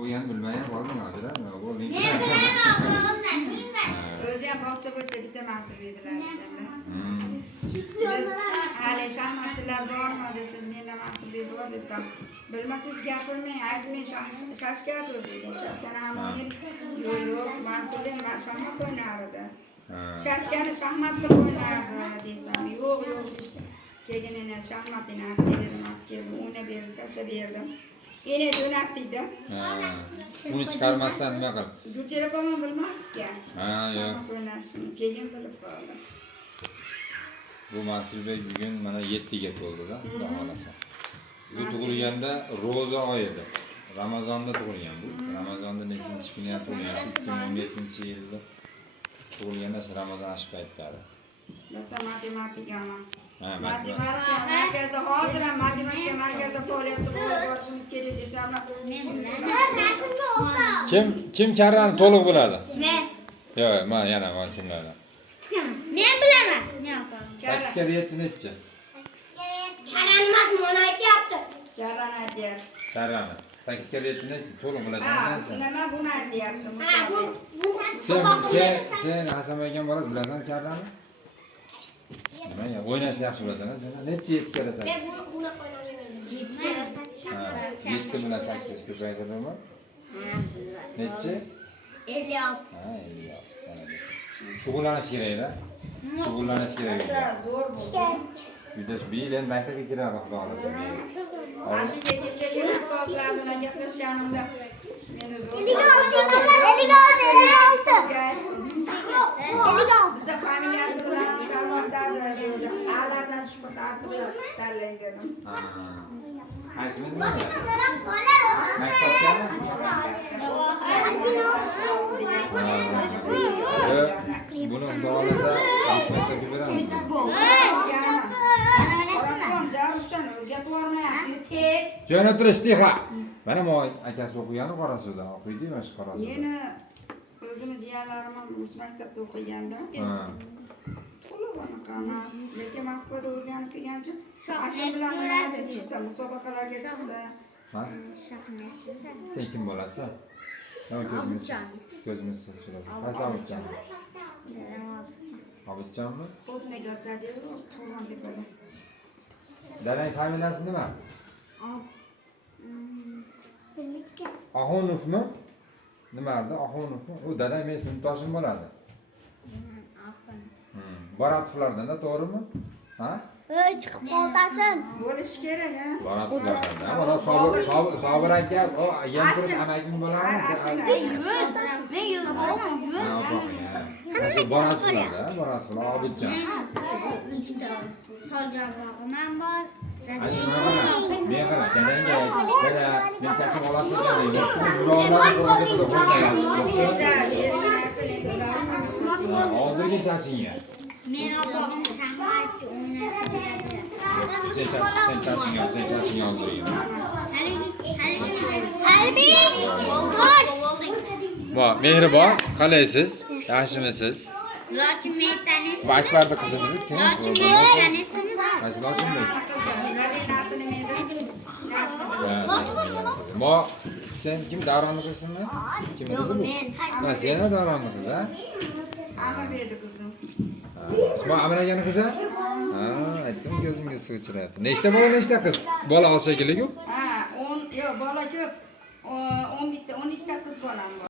bu yan bilmayan bormi hozir? Bu link. O'zi ham bog'cha bitta Mansur bilan ekanlar. Biz hali shaxmatchilar bormi desiz, menda Mansur bor desam, bilmasangiz gapirmang, aytmang shashka dedi. Shashkani ham yo'q, Mansur shaxmat o'ynardi. Shashkani shaxmat qilib o'ynardi desam, yo'q deyishdi. Keyin yana shaxmatini dedim, keldi, uni berdi, tashlab berdim. Yine jo'natdik-da. Uni chiqarmasdan nima qilib? Gulchehra opam bilmasdik-a. Yo'q. O'ynashni keyin bilib qoldi. Bu Mansurbek bugun mana 7 ga to'ldi-da, xudo xolasa. Bu tug'ilganda Ro'za oy edi. Ramazonda tug'ilgan bu. Ramazonda nechinchi kuni tug'ilgan? 2017-yilda tug'ilganda Ramazon ash paytlari. Nasa matematikami? Matematika markazi hozir ham matematika markazi faoliyatida borishimiz kerak desam, kim karrani to'liq biladi? Men. Yo'q, men yana kimlardan? Men bilaman. Men opaman. 8 ga 7 nechi? Karani emas, buni aytyapti. Karani aytyapti. Karrani. 8 ga 7 nechi? To'liq bilasan sen. Nima buni aytyapti? Sen Hasan ekan bola bilasan karrani? Nima ya? O'ynashni yaxshi bilasan, sen. Necha 7 ga 8? Men buni qo'ynaman. 7 ga 8. 7 bilan 8 ko'paytirdimi? Nechi? 56. 56. Shug'ullanish kerak-da. Shug'ullanish kerak. Zo'r bo'ldi. Uydash bilan maktabga kiradi, xudo xolasa. Mashinga kechagi ustozlar bilan gaplashganimda meni zo'r. 56. Biza familiyasi bilan ta'minotda dedi. A'lardan chiqmasa aqli tanlang dedim. Qaysi nima? Maktabgami? Buni xudo xolasa maktabga beramiz. Jo'na turish texla. Mana moy akasi o'qigani Qorasuvda o'qiydi, mana shu Qorasuvda. Meni o'zimiz jiyanlarim ham o'sha maktabda o'qiganda. To'liq anaqa emas, lekin Moskvada o'rganib kelgancha, ashim bilan nimaga chiqdi, musobaqalarga chiqdi. Sen kim bo'lasiz? Ko'zimiz shunday. Qaysi Obidjon? Obidjonmi? O'zimga ochadi-yu, Qo'rg'on tepada. Dadang familiyasi nima? Oxunovmi? Nima edi? Oxunovmi? U dadang men sinfdoshim bo'ladi. Boratovlardan-da, to'g'rimi? Ha? Ey, chiqib qoltasin. Bo'lish kerak, ha? Boratovlardan. Mana Sobir aka, o yemtirib amakim bo'larmi? Men yo'l bo'laman. Mana shu Boratovlarda, Boratovlar Obidjon. Soljarog'im ham bor. Men qara, dadangga dada, men charchab olasiz dedi. Hozirgi charchinga. Men opam shaxmatchi o'ynayapti. Sen charchinga hozirgi. Haligi Va, mehribon, qalaysiz? Yaxshimisiz? Lochim men tanishim. Bu Akbarning qizimi? Kim? Lochim men tanishim. Lochimbek. Rabinatini meni. Mo, sen kim? Davronning qizimi? Kimning qizi bu? Ha, sen Davronning qizi, ha? Amir berdi qizim. Bu Amiraganning qizi? Ha, aytdim ko'zimga suv chiqyapti. Nechta bola, nechta qiz? Bola olsa kerak-ku? Ha, 10, yo'q, bola ko'p. 11 ta, 12 ta qiz bolam bor.